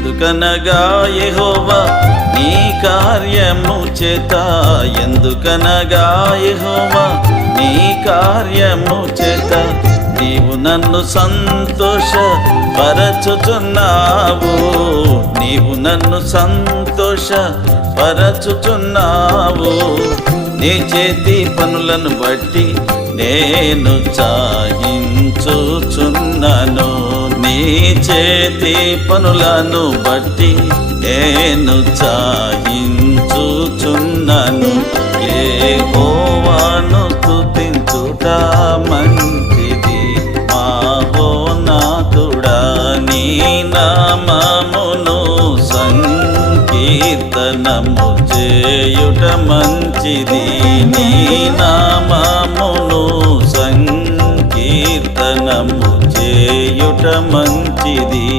ఎందుకనగా యెహోవా నీ కార్యము చేత, ఎందుకనగా యెహోవా నీ కార్యము చేత నీవు నన్ను సంతోషపరచుచున్నావు, నీవు నన్ను సంతోషపరచుచున్నావు. నీ చేతి పనులను బట్టి నేను చాహించుచున్నాను, నీ చేతి పనులను బట్టి నేను చాహించుచున్నాను. యెహోవాను స్తుతించుట మంచిది మహోన్నతుడా, నీ నామమును సంకీర్తనము చేయుట మంచిది, నీ నామమును సంకీర్తనము చేయుట మంచిది.